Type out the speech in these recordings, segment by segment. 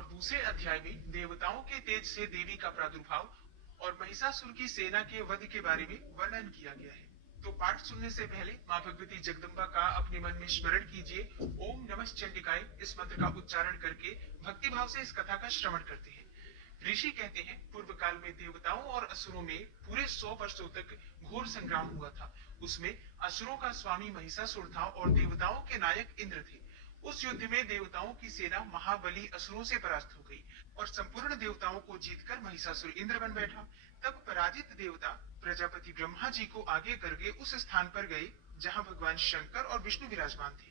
और दूसरे अध्याय में देवताओं के तेज से देवी का प्रादुर्भाव और महिषासुर की सेना के वध के बारे में वर्णन किया गया है। तो पाठ सुनने से पहले माँ भगवती जगदम्बा का अपने मन में स्मरण कीजिए। ओम नमः चंडिकाय इस मंत्र का उच्चारण करके भक्तिभाव से इस कथा का श्रवण करते हैं। ऋषि कहते हैं, पूर्व काल में देवताओं और असुरों में पूरे 100 वर्षों तक घोर संग्राम हुआ था। उसमें असुरों का स्वामी महिषासुर था और देवताओं के नायक इंद्र थे। उस युद्ध में देवताओं की सेना महाबली असुरों से परास्त हो गई और संपूर्ण देवताओं को जीतकर महिषासुर इंद्र बन बैठा। तब पराजित देवता प्रजापति ब्रह्मा जी को आगे करके उस स्थान पर गए जहां भगवान शंकर और विष्णु विराजमान थे।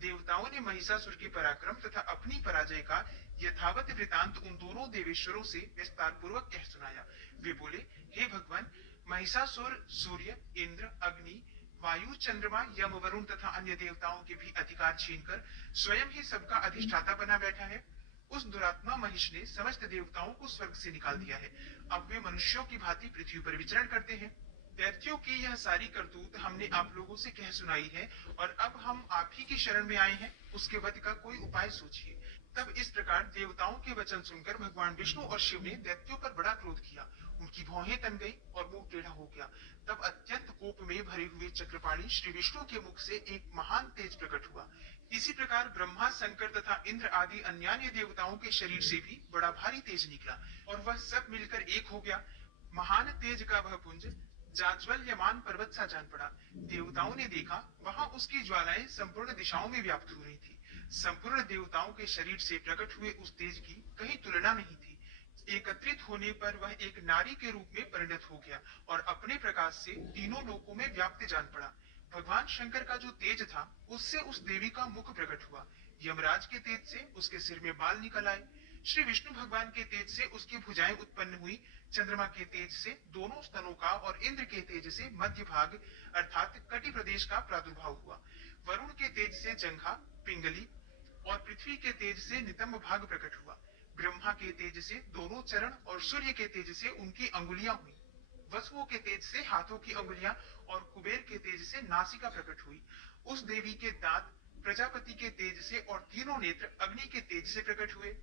देवताओं ने महिषासुर के पराक्रम तथा अपनी पराजय का यथावत वृतांत उन दोनों देवेश्वरों से विस्तार पूर्वक कह सुनाया। वे बोले, हे भगवान, महिषासुर सूर्य, इंद्र, अग्नि, वायु, चंद्रमा, यम, वरुण तथा अन्य देवताओं के भी अधिकार छीनकर स्वयं ही सबका अधिष्ठाता बना बैठा है। उस दुरात्मा महिष ने समस्त देवताओं को स्वर्ग से निकाल दिया है। अब वे मनुष्यों की भांति पृथ्वी पर विचरण करते हैं। दैत्यों की यह सारी करतूत हमने आप लोगों से कह सुनाई है और अब हम आप ही की शरण में आए हैं। उसके वध का कोई उपाय सोचिए। तब इस प्रकार देवताओं के वचन सुनकर भगवान विष्णु और शिव ने दैत्यों पर बड़ा क्रोध किया। उनकी भौहें तन गई और मुंह टेढ़ा हो गया। तब अत्यंत कोप में भरे हुए चक्रपाणी श्री विष्णु के मुख से एक महान तेज प्रकट हुआ। इसी प्रकार ब्रह्मा, शंकर तथा इंद्र आदि अन्यान्य देवताओं के शरीर से भी बड़ा भारी तेज निकला और वह सब मिलकर एक हो गया। महान तेज का वह पुंज जाज्वल्यमान पर्वत सा जान पड़ा। देवताओं ने देखा, वहां उसकी ज्वालाएं संपूर्ण दिशाओं में व्याप्त हो रही थी। संपूर्ण देवताओं के शरीर से प्रकट हुए उस तेज की कहीं तुलना नहीं थी। एकत्रित होने पर वह एक नारी के रूप में परिणत हो गया और अपने प्रकाश से तीनों लोकों में व्याप्त जान पड़ा। भगवान शंकर का जो तेज था, उससे उस देवी का मुख प्रकट हुआ। यमराज के तेज से उसके सिर में बाल निकल आए। श्री विष्णु भगवान के तेज से उसकी भुजाएं उत्पन्न हुई। चंद्रमा के तेज से दोनों स्तनों का और इंद्र के तेज से मध्य भाग अर्थात कटि प्रदेश का प्रादुर्भाव हुआ। वरुण के तेज से जंघा, पिंगली और पृथ्वी के तेज से नितंब भाग प्रकट हुआ। ब्रह्मा के तेज से दोनों चरण और सूर्य के तेज से उनकी अंगुलियां हुई। वसुओं के तेज से हाथों की अंगुलियां और कुबेर के तेज से नासिका प्रकट हुई। उस देवी के दांत प्रजापति के तेज से और तीनों नेत्र अग्नि के तेज से प्रकट हुए।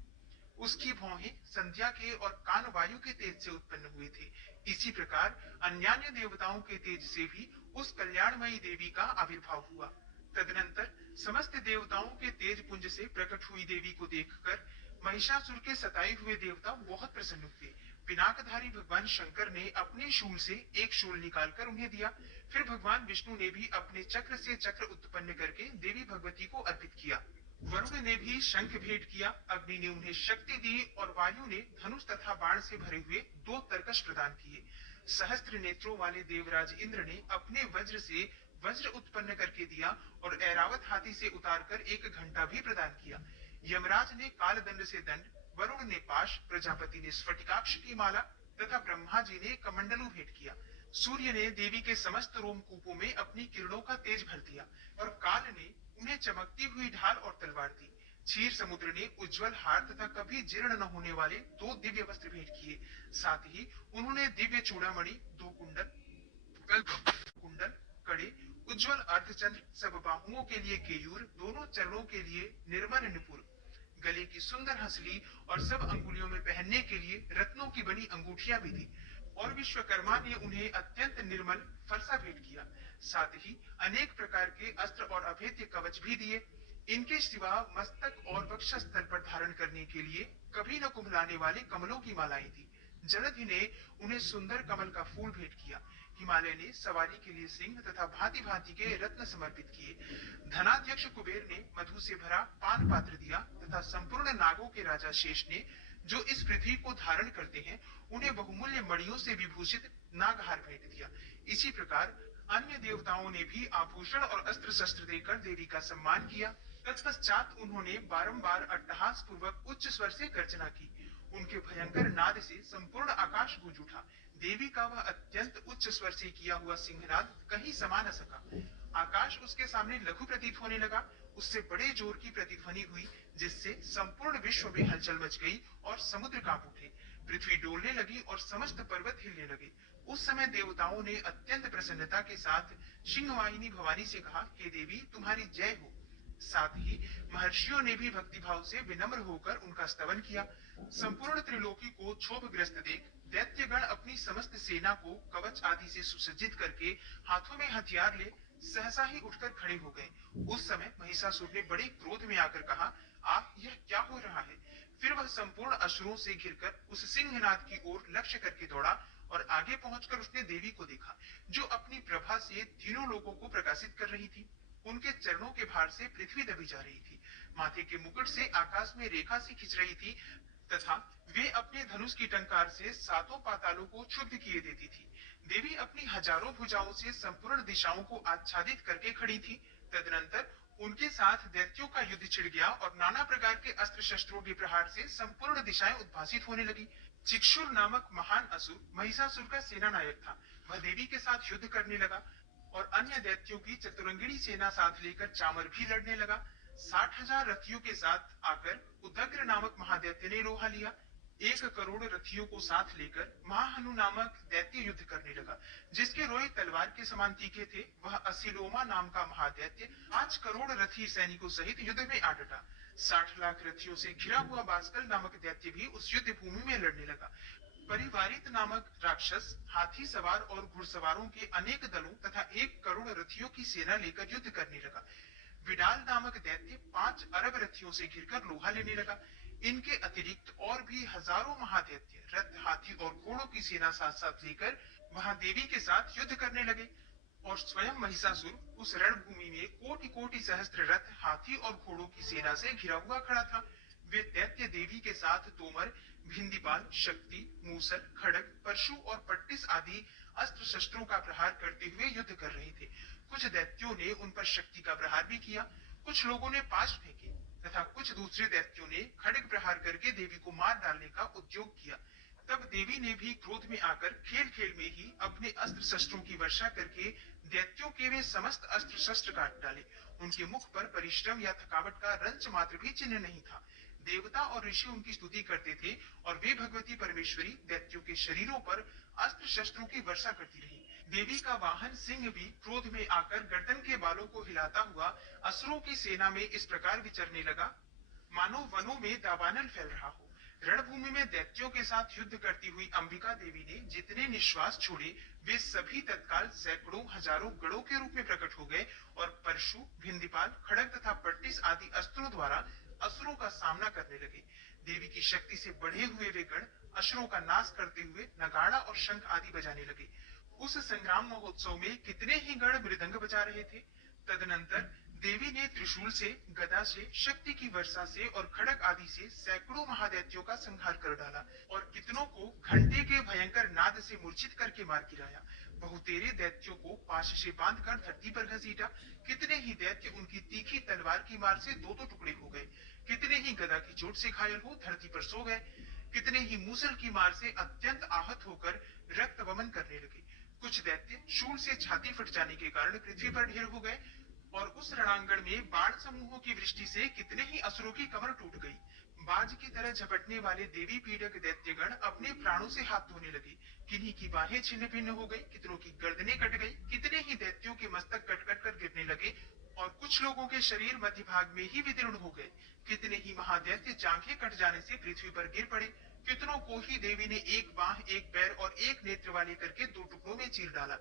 उसकी भौहें संध्या के और कान वायु के तेज से उत्पन्न हुए थे। इसी प्रकार अन्यान्य देवताओं के तेज से भी उस कल्याणमयी देवी का आविर्भाव हुआ। तदनंतर समस्त देवताओं के तेज पुंज से प्रकट हुई देवी को देखकर महिषासुर के सताए हुए देवता बहुत प्रसन्न हुए। पिनाकधारी भगवान शंकर ने अपने शूल से एक शूल निकालकर उन्हें दिया। फिर भगवान विष्णु ने भी अपने चक्र से चक्र उत्पन्न करके देवी भगवती को अर्पित किया। वरुण ने भी शंख भेंट किया। अग्नि ने उन्हें शक्ति दी और वायु ने धनुष तथा बाण से भरे हुए दो तरकश प्रदान किए। सहस्त्र नेत्रों वाले देवराज इंद्र ने अपने वज्र से वज्र उत्पन्न करके दिया और ऐरावत हाथी से उतारकर एक घंटा भी प्रदान किया। यमराज ने कालदंड से दंड, वरुण ने पाश, प्रजापति ने स्फटिकाक्ष की माला तथा ब्रह्मा जी ने कमंडलू भेंट किया। सूर्य ने देवी के समस्त रोमकूपों में अपनी किरणों का तेज भर दिया और काल ने उन्हें चमकती हुई ढाल और तलवार दी। क्षीर समुद्र ने उज्जवल हार तथा कभी जीर्ण न होने वाले दो दिव्य वस्त्र भेंट किए। साथ ही उन्होंने दिव्य चूड़ामणि, दो कुंडल, कुंडल, कड़े, उज्जवल अर्धचंद्र, सब बाहुओं के लिए केयूर, दोनों चरणों के लिए निर्मल नुपुर, गले की सुंदर हंसली और सब अंगुलियों में पहनने के लिए रत्नों की बनी अंगूठियां भी दी। और विश्वकर्मा ने उन्हें अत्यंत निर्मल फरसा भेंट किया। साथ ही अनेक प्रकार के अस्त्र और अभेद्य कवच भी दिए। इनके सिवा मस्तक और वक्षस्थल पर धारण करने के लिए कभी न कुम्हलाने वाले कमलों की मालाएं दी। जलधि ने उन्हें सुंदर कमल का फूल भेंट किया। हिमालय ने सवारी के लिए सिंह तथा भांति भांति के रत्न समर्पित किए। धनाध्यक्ष कुबेर ने मधु से भरा पान पात्र दिया तथा संपूर्ण नागों के राजा शेष ने, जो इस पृथ्वी को धारण करते हैं, उन्हें बहुमूल्य मणियों से विभूषित नागहार भेंट दिया। इसी प्रकार अन्य देवताओं ने भी आभूषण और अस्त्र शस्त्र देकर देवी का सम्मान किया। तत्पश्चात उन्होंने बारंबार अट्टहास पूर्वक उच्च स्वर से गर्जना की। उनके भयंकर नाद से संपूर्ण आकाश गूंज उठा। देवी का वह अत्यंत उच्च स्वर से किया हुआ सिंहनाद कहीं समा न सका। आकाश उसके सामने लघु प्रतीत होने लगा। उससे बड़े जोर की प्रतिध्वनि हुई, जिससे संपूर्ण विश्व में हलचल मच गई और समुद्र कांप उठे। पृथ्वी डोलने लगी और समस्त पर्वत हिलने लगे। उस समय देवताओं ने अत्यंत प्रसन्नता के साथ सिंहवाहिनी भवानी से कहा, हे देवी, तुम्हारी जय हो। साथ ही महर्षियों ने भी भक्तिभाव से विनम्र होकर उनका स्तवन किया। संपूर्ण त्रिलोकी को क्षोभग्रस्त देख दैत्यगण अपनी समस्त सेना को कवच आदि से सुसज्जित करके हाथों में हथियार ले सहसा ही उठकर खड़े हो गए। उस समय महिषासुर ने बड़े क्रोध में आकर कहा, आप यह क्या हो रहा है? फिर वह संपूर्ण असुरों से घिरकर उस सिंहनाद की ओर लक्ष्य करके दौड़ा और आगे पहुंचकर उसने देवी को देखा, जो अपनी प्रभा से तीनों लोगों को प्रकाशित कर रही थी। उनके चरणों के भार से पृथ्वी दबी जा रही थी, माथे के मुकुट से आकाश में रेखा सी खिंच रही थी तथा वे अपने धनुष की टंकार से सातों पातालों को क्षुब्ध किए देती थी। देवी अपनी हजारों भुजाओं से संपूर्ण दिशाओं को आच्छादित करके खड़ी थी। तदनंतर उनके साथ दैत्यों का युद्ध छिड़ गया और नाना प्रकार के अस्त्र शस्त्रों के प्रहार से संपूर्ण दिशाएं उद्भासित होने लगी। चिक्षुर नामक महान असुर महिषासुर का सेना नायक था। वह देवी के साथ युद्ध करने लगा और अन्य दैत्यों की चतुरंगिणी सेना साथ लेकर चामर भी लड़ने लगा। 60,000 रथियों के साथ आकर उदग्र नामक महादैत्य ने लोहा लिया। 1 करोड़ रथियों को साथ लेकर महाहनु नामक दैत्य युद्ध करने लगा, जिसके रोए तलवार के समान तीखे थे। वह असिलोमा नाम का महादैत्य 5 करोड़ रथी सैनिकों सहित युद्ध में आ डटा। 60 लाख रथियों से घिरा हुआ बास्कल नामक दैत्य भी उस युद्ध भूमि में लड़ने लगा। परिवारित नामक राक्षस हाथी सवार और घुड़सवारों के अनेक दलों तथा 1 करोड़ रथियों की सेना लेकर युद्ध करने लगा। विडाल नामक दैत्य 5 अरब रथियों से घिरकर लोहा लेने लगा। इनके अतिरिक्त और भी हजारों महादैत्य रथ, हाथी और घोड़ों की सेना साथ साथ लेकर वहां देवी के साथ युद्ध करने लगे। और स्वयं महिषासुर उस रणभूमि में कोटि कोटि सहस्त्र रथ, हाथी और घोड़ों की सेना से घिरा हुआ खड़ा था। वे दैत्य देवी के साथ तोमर, भिंदीपाल, शक्ति, मूसल, खड़ग, परशु और पट्टिस आदि अस्त्र शस्त्रों का प्रहार करते हुए युद्ध कर रहे थे। कुछ दैत्यों ने उन पर शक्ति का प्रहार भी किया, कुछ लोगों ने पाश फेंके तथा कुछ दूसरे दैत्यों ने खड्ग प्रहार करके देवी को मार डालने का उद्योग किया। तब देवी ने भी क्रोध में आकर खेल खेल में ही अपने अस्त्र शस्त्रों की वर्षा करके दैत्यों के वे समस्त अस्त्र शस्त्र काट डाले। उनके मुख पर परिश्रम या थकावट का रंच मात्र भी चिन्ह नहीं था। देवता और ऋषि उनकी स्तुति करते थे और वे भगवती परमेश्वरी दैत्यों के शरीरों पर अस्त्र शस्त्रों की वर्षा करती रही। देवी का वाहन सिंह भी क्रोध में आकर गर्दन के बालों को हिलाता हुआ असुरों की सेना में इस प्रकार विचरने लगा, मानो वनों में दावानल फैल रहा हो। रणभूमि में दैत्यों के साथ युद्ध करती हुई अंबिका देवी ने जितने निश्वास छोड़े, वे सभी तत्काल सैकड़ों हजारों गणों के रूप में प्रकट हो गए और परशु, भिंदीपाल, खड़ग तथा पट्टिस आदि अस्त्रों द्वारा असुरों का सामना करने लगे। देवी की शक्ति से बढ़े हुए वे गण असुरों का नाश करते हुए नगाड़ा और शंख आदि बजाने लगे। उस संग्राम महोत्सव में कितने ही गण मृदंग बजा रहे थे। तदनंतर देवी ने त्रिशूल से, गदा से, शक्ति की वर्षा से और खड़ग आदि से सैकड़ों महादैत्यों का संहार कर डाला और कितनों को घंटे के भयंकर नाद से मूर्छित करके मार गिराया। बहुतेरे दैत्यों को पाश से बांधकर धरती पर घसीटा। कितने ही दैत्य उनकी तीखी तलवार की मार से दो दो टुकड़े हो गए। कितने ही गदा की चोट से घायल हो धरती पर सो गए। कितने ही मूसल की मार से अत्यंत आहत होकर रक्त वमन करने लगे। कुछ दैत्य शूल से छाती फट जाने के कारण पृथ्वी पर ढेर हो गए और उस रणांगण में बाण समूहों की वृष्टि से कितने ही असुरों की कमर टूट गई। बाज की तरह झपटने वाले देवी पीड़क दैत्यगण अपने प्राणों से हाथ धोने लगे। किन्हीं की बाहें छिन्न भिन्न हो गई, कितनों की गर्दनें कट गई, कितने ही दैत्यों के मस्तक कट कट कर गिरने लगे और कुछ लोगों के शरीर मध्य भाग में ही विदीर्ण हो गए। कितने ही महादैत्य जांघें कट जाने से पृथ्वी पर गिर पड़े। कितनों को ही देवी ने एक बाह, एक पैर और एक नेत्र वाले करके दो टुकड़ों में चीर डाला।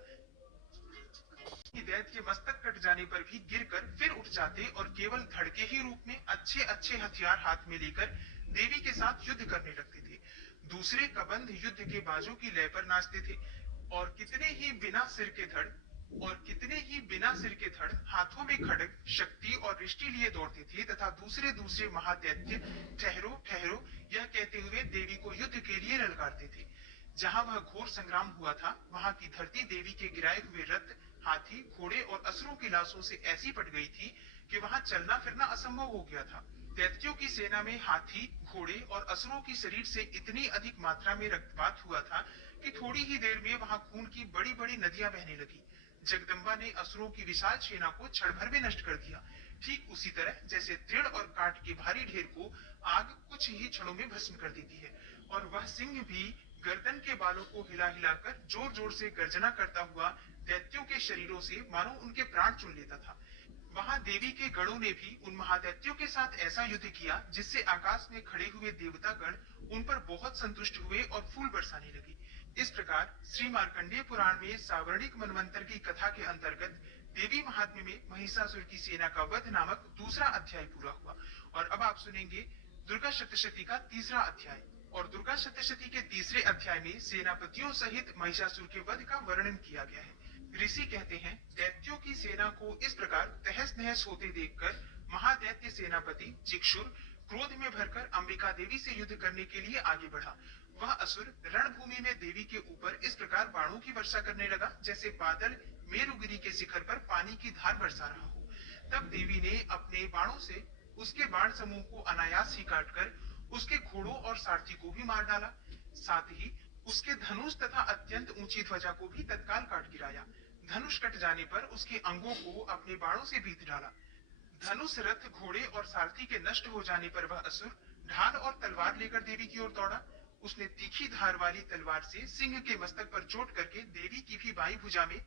दैत्य के मस्तक कट जाने पर भी गिरकर फिर उठ जाते और केवल धड़ के ही रूप में अच्छे अच्छे हथियार हाथ में लेकर देवी के साथ युद्ध करने लगते थे। दूसरे कबंध युद्ध के बाजों की लय पर नाचते थे और कितने ही बिना सिर के धड़ हाथों में खड्ग, शक्ति और रिष्टि लिए दौड़ते थे तथा दूसरे दूसरे महादैत्य ठहरो ठहरो यह कहते हुए देवी को युद्ध के लिए ललकारते थे। जहां वह घोर संग्राम हुआ था, वहां की धरती देवी के गिराए हुए रथ, हाथी, घोड़े और असुरों की लाशों से ऐसी पट गई थी कि वहां चलना फिरना असंभव हो गया था। दैत्यों की सेना में हाथी, घोड़े और असुरों की शरीर से इतनी अधिक मात्रा में रक्तपात हुआ था कि थोड़ी ही देर में वहां खून की बड़ी बड़ी नदियां बहने लगी। जगदम्बा ने असुरों की विशाल सेना को क्षण भर में नष्ट कर दिया, ठीक उसी तरह जैसे दृढ़ और काठ के भारी ढेर को आग कुछ ही क्षणों में भस्म कर देती है। और वह सिंह भी गर्दन के बालों को हिला हिलाकर जोर जोर से गर्जना करता हुआ दैत्यों के शरीरों से मानो उनके प्राण चुन लेता था। वहां देवी के गणों ने भी उन महादैत्यों के साथ ऐसा युद्ध किया जिससे आकाश में खड़े हुए देवता गण उन पर बहुत संतुष्ट हुए और फूल बरसाने लगे। इस प्रकार श्री मार्कंडेय पुराण में सावर्णिक मनवंतर की कथा के अंतर्गत देवी महात्म्य में महिषासुर की सेना का वध नामक दूसरा अध्याय पूरा हुआ। और अब आप सुनेंगे दुर्गा सप्तशती का तीसरा अध्याय। और दुर्गा सप्तशती के तीसरे अध्याय में सेनापतियों सहित महिषासुर के वध का वर्णन किया गया है। ऋषि कहते हैं, दैत्यों की सेना को इस प्रकार तहस नहस होते देखकर महादैत्य सेनापति चिक्षुर क्रोध में भरकर अंबिका देवी से युद्ध करने के लिए आगे बढ़ा। वह असुर रणभूमि में देवी के ऊपर इस प्रकार बाणों की वर्षा करने लगा जैसे बादल मेरुगिरी के शिखर पर पानी की धार बरसा रहा हो। तब देवी ने अपने बाणों से उसके बाण समूह को अनायास ही काटकर उसके घोड़ों और सारथी को भी मार डाला। साथ ही उसके धनुष तथा अत्यंत ऊंची ध्वजा को भी तत्काल काट गिराया। धनुष कट जाने पर उसके अंगों को अपने बाणों से बीत डाला। धनुष, रथ, घोड़े और सारथी के नष्ट हो जाने पर वह असुर ढाल और तलवार लेकर देवी की ओर दौड़ा। उसने तीखी धार वाली तलवार से सिंह के मस्तक पर चोट करके देवी की भी बाईं भुजा में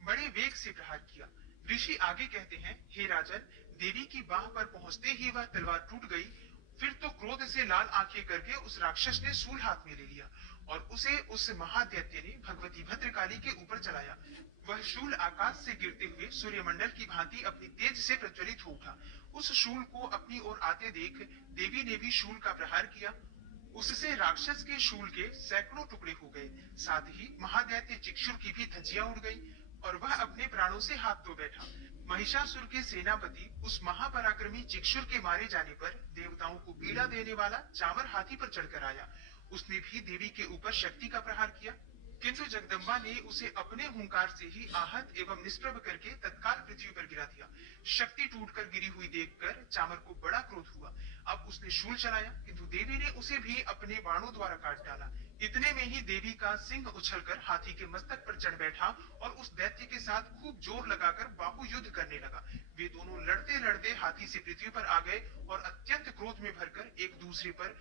बड़े वेग से प्रहार किया। ऋषि आगे कहते हैं, हे राजन, देवी की बाह पर पहुंचते ही वह तलवार टूट गई। फिर तो क्रोध से लाल आंखें करके उस राक्षस ने सूल हाथ में ले लिया और उसे उस महादैत्य ने भगवती भद्रकाली के ऊपर चलाया। वह शूल आकाश से गिरते हुए सूर्यमंडल की भांति अपनी तेज से प्रज्वलित हो उठा। उस शूल को अपनी ओर आते देख देवी ने भी शूल का प्रहार किया। उससे राक्षस के शूल के सैकड़ों टुकड़े हो गए। साथ ही महादैत्य चिक्षुर की भी धज्जियां उड़ गई और वह अपने प्राणों से हाथ धो बैठा। महिषासुर के सेनापति उस महापराक्रमी चिक्षुर के मारे जाने पर देवताओं को पीड़ा देने वाला चामर हाथी पर चढ़कर आया। उसने भी देवी के ऊपर शक्ति का प्रहार किया, किंतु जगदम्बा ने उसे अपने हुंकार से ही आहत एवं निष्प्रभ करके तत्काल पृथ्वी पर गिरा दिया। शक्ति टूटकर गिरी हुई देखकर चामर को बड़ा क्रोध हुआ। अब उसने शूल चलाया, किंतु देवी ने उसे भी अपने बाणों द्वारा काट डाला। इतने में ही देवी का सिंह उछलकर हाथी के मस्तक पर चढ़ बैठा और उस दैत्य के साथ खूब जोर लगाकर बाहु युद्ध करने लगा। वे दोनों लड़ते लड़ते हाथी से पृथ्वी पर आ गए और अत्यंत क्रोध में भरकर एक दूसरे पर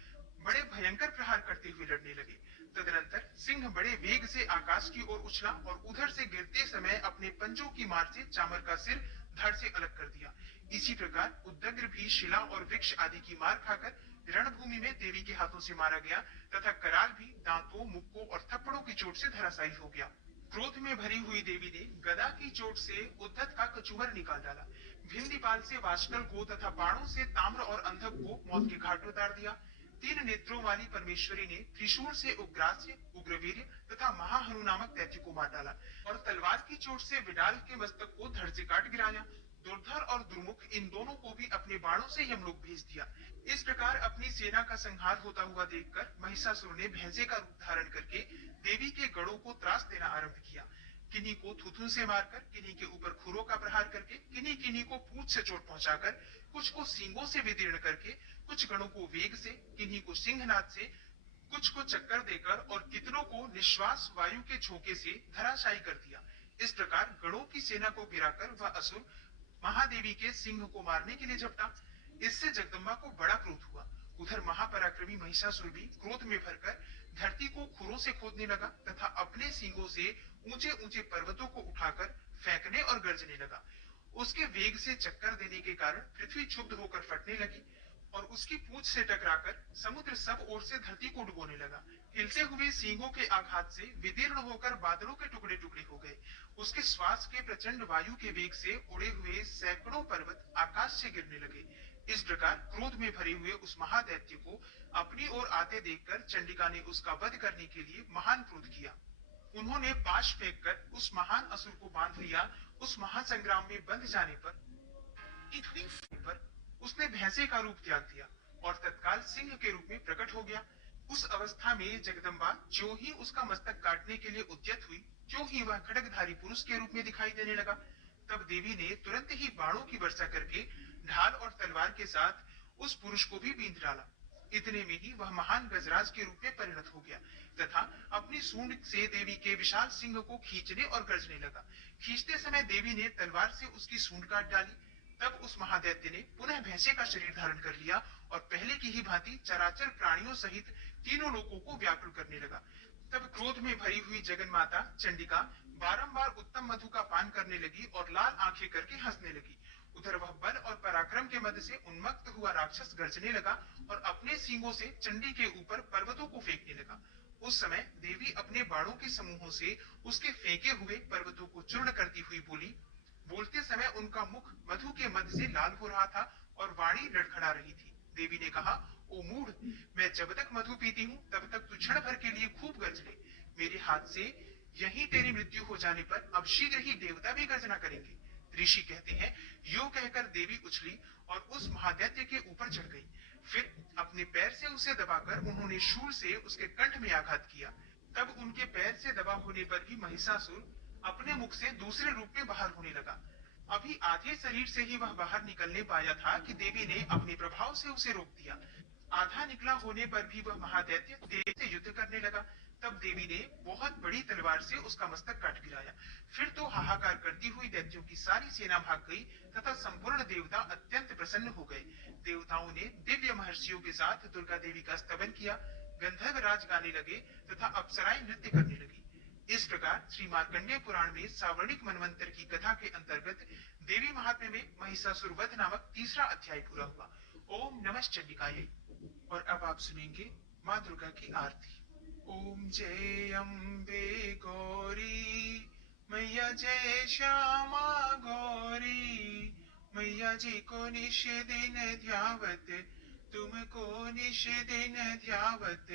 बड़े भयंकर प्रहार करते हुए लड़ने लगे। तदनंतर सिंह बड़े वेग से आकाश की ओर उछला और उधर से गिरते समय अपने पंजों की मार से चामर का सिर धड़ से अलग कर दिया। इसी प्रकार उद्दग्र भी शिला और वृक्ष आदि की मार खाकर रणभूमि में देवी के हाथों से मारा गया तथा कराल भी दांतों, मुक्कों और थप्पड़ों की चोट से धराशायी हो गया। क्रोध में भरी हुई देवी ने गदा की चोट से उद्धत का कचुवर निकाल डाला। भिंदीपाल से वाष्कल को तथा बाणों से ताम्र और अंधक को मौत के घाट उतार दिया। तीन नेत्रों वाली परमेश्वरी ने त्रिशूल से उग्रास्य, उग्रवीर्य तथा महाहनु नामक दैत्य को मार डाला और तलवार की चोट से विडाल के मस्तक को धड़ से काट गिराया। दुर्धर और दुर्मुख इन दोनों को भी अपने बाणों से यमलोक भेज दिया। इस प्रकार अपनी सेना का संहार होता हुआ देखकर महिषासुर ने भैंसे का रूप धारण करके देवी के गढ़ों को त्रास देना आरंभ किया। किन्हीं को थुथुन से मारकर, किन्हीं के ऊपर खुरों का प्रहार करके, किन्हीं किन्हीं को पूंछ से चोट पहुंचाकर, कुछ को सींगों से विदीर्ण करके, कुछ गणों को वेग से, किन्हीं को सिंहनाद से, कुछ को चक्कर देकर और कितनों को निश्वास वायु के झोंके से धराशायी कर दिया। इस प्रकार गणों की सेना को गिराकर वह असुर महादेवी के सिंह को मारने के लिए झपटा। इससे जगदम्बा को बड़ा क्रोध हुआ। उधर महापराक्रमी महिषासुर भी क्रोध में भरकर धरती को खुरों से खोदने लगा तथा अपने सींगों से ऊंचे ऊंचे पर्वतों को उठाकर फेंकने और गर्जने लगा। उसके वेग से चक्कर देने के कारण पृथ्वी क्षुब्ध होकर फटने लगी और उसकी पूंछ से टकराकर समुद्र सब ओर से धरती को डुबोने लगा। हिलते हुए सींगों के आघात से विदीर्ण होकर बादलों के टुकड़े टुकड़े हो गए। उसके श्वास के प्रचंड वायु के वेग से उड़े हुए सैकड़ों पर्वत आकाश से गिरने लगे। इस प्रकार क्रोध में भरे हुए उस महादैत्य को अपनी ओर आते देखकर चंडिका ने उसका वध करने के लिए महान क्रोध किया। उन्होंने पाश फेंककर उस महान असुर को बांध लिया। उस महासंग्राम में बंध जाने पर उसने भैंसे का रूप त्याग दिया और तत्काल सिंह के रूप में प्रकट हो गया। उस अवस्था में जगदम्बा ज्यों ही उसका मस्तक काटने के लिए उद्यत हुई, त्यों ही वह खड्गधारी पुरुष के रूप में दिखाई देने लगा। तब देवी ने तुरंत ही बाणों की वर्षा करके ढाल और तलवार के साथ उस पुरुष को भी बींध डाला। इतने में ही वह महान गजराज के रूप में परिणत हो गया तथा अपनी सूंड से देवी के विशाल सिंह को खींचने और गर्जने लगा। खींचते समय देवी ने तलवार से उसकी सूंड काट डाली। तब उस महादैत्य ने पुनः भैंसे का शरीर धारण कर लिया और पहले की ही भांति चराचर प्राणियों सहित तीनों लोगों को व्याकुल करने लगा। तब क्रोध में भरी हुई जगन माता चंडिका बारंबार उत्तम मधु का पान करने लगी और लाल आंखें करके हंसने लगी। उधर वह बल और पराक्रम के मध्य से उन्मत्त हुआ राक्षस गर्जने लगा और अपने सींगों से चंडी के ऊपर पर्वतों को फेंकने लगा। उस समय देवी अपने बाणों के समूहों से उसके फेंके हुए पर्वतों को चूर्ण करती हुई बोली। बोलते समय उनका मुख मधु के मध्य से लाल हो रहा था और वाणी लड़खड़ा रही थी। देवी ने कहा, ओ मूढ़, मैं जब तक मधु पीती हूँ तब तक तू क्षण भर के लिए खूब गर्ज ले। मेरे हाथ से यहीं तेरी मृत्यु हो जाने पर अब शीघ्र ही देवता भी गर्जना करेंगे। ऋषि कहते हैं, यो कहकर देवी उछली और उस महादैत्य के ऊपर चढ़ गई। फिर अपने पैर से उसे दबाकर उन्होंने शूल से उसके कंठ में आघात किया। तब उनके पैर से दबा होने पर भी महिषासुर अपने मुख से दूसरे रूप में बाहर होने लगा। अभी आधे शरीर से ही वह बाहर निकलने पाया था कि देवी ने अपने प्रभाव से उसे रोक दिया। आधा निकला होने पर भी वह महादैत्य देवी से युद्ध करने लगा। तब देवी ने बहुत बड़ी तलवार से उसका मस्तक काट गिराया। फिर तो हाहाकार करती हुई दैत्यों की सारी सेना भाग गई तथा संपूर्ण देवता अत्यंत प्रसन्न हो गए। देवताओं ने दिव्य महर्षियों के साथ दुर्गा देवी का स्तवन किया। गंधर्व राज गाने लगे तथा अप्सराएं नृत्य करने लगी। इस प्रकार श्री मार्कंडेय पुराण में सावर्णिक मनवंतर की कथा के अंतर्गत देवी महात्म्य में महिषासुर वध नामक तीसरा अध्याय पूरा हुआ। ओम नमः चंडिकायै। और अब आप सुनेंगे माँ दुर्गा की आरती। ओम जय अम्बे गौरी मैया, जय श्यामा गौरी मैया जी को निश दिन ध्यावत, तुमको निश दिन ध्यावत,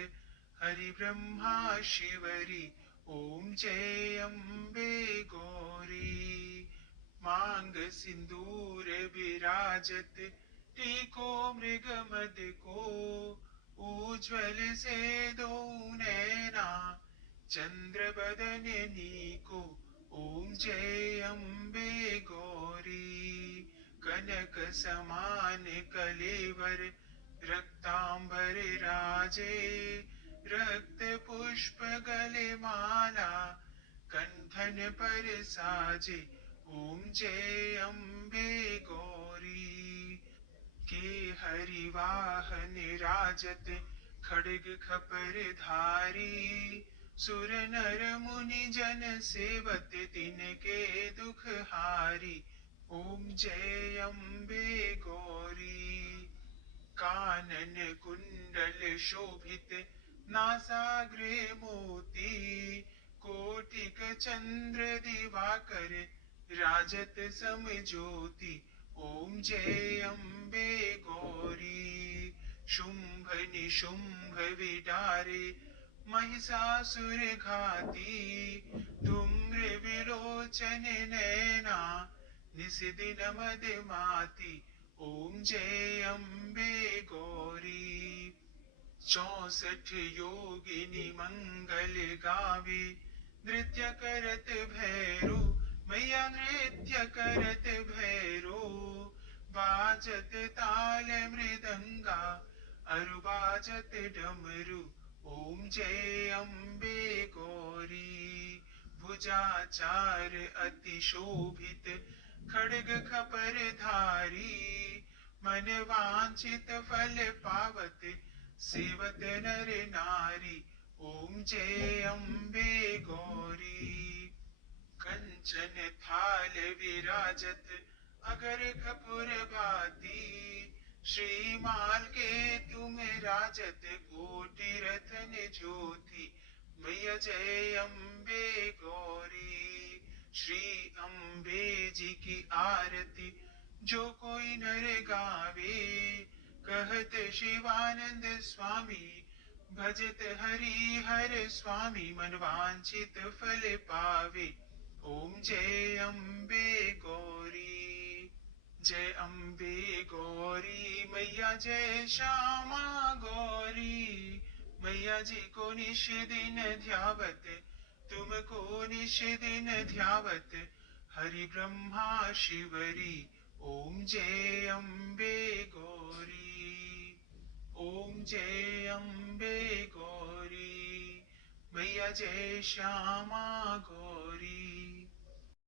हरि ब्रह्मा शिवरी। ओम जय अम्बे गौरी। मांग सिंदूर विराजत, टीको मृग मद को, उज्ज्वल से दो नैना, चंद्र बदन नीको। ओम जय अम्बे गौरी। कनक समान कलेवर, रक्तांबर राजे, रक्त पुष्प गले माला, कंठन पर साजे। ओम जय अम्बे गौरी। के हरिवाहन राजत, खड्ग खपर धारी, सुर नर मुनि जन सेवत, तिनके दुख हारी। ओम जय अम्बे गौरी। कानन कुंडल शोभित, नासाग्रे मोती, कोटिक चंद्र दिवाकर, राजत सम ज्योति। ओम जय अम्बे गौरी। शुंभ निशुंभ विडारे, महिषासुर घाती, धूम्र विलोचन नैना, निस दिन मद माती। ओम जय अम्बे गौरी। 64 योगिनी मंगल गावे, नृत्य करत भैरो मैया, नृत्य करत भैरो, बाजत ताल मृदंगा, अरु बाजत डमरू। ओम जय अम्बे गौरी। भुजाचार अति शोभित, खड्ग खपर धारी, मन वांछित फल पावत, सेवत नर नारी। ओम जय अम्बे गौरी। कंचन थाल विराजत, अगर कपूर भाती, श्रीमाल के तुम राजत, कोटि रतन ज्योति। मैया जय अम्बे गौरी। श्री अम्बे जी की आरती, जो कोई नर गावे, कहत शिवानंद स्वामी, भजत हरि हर स्वामी, मन वांछित फल पावे। ओम जय अम्बे गौरी। जय अम्बे गौरी मैया, जय श्यामा गौरी मैया जी को निश दिन ध्यावत, तुमको निश दिन ध्यावत, हरि ब्रह्मा शिवरी। ओम जय अम्बे गौरी। ओम जय अम्बे गौरी मैया, जय श्यामा गौरी।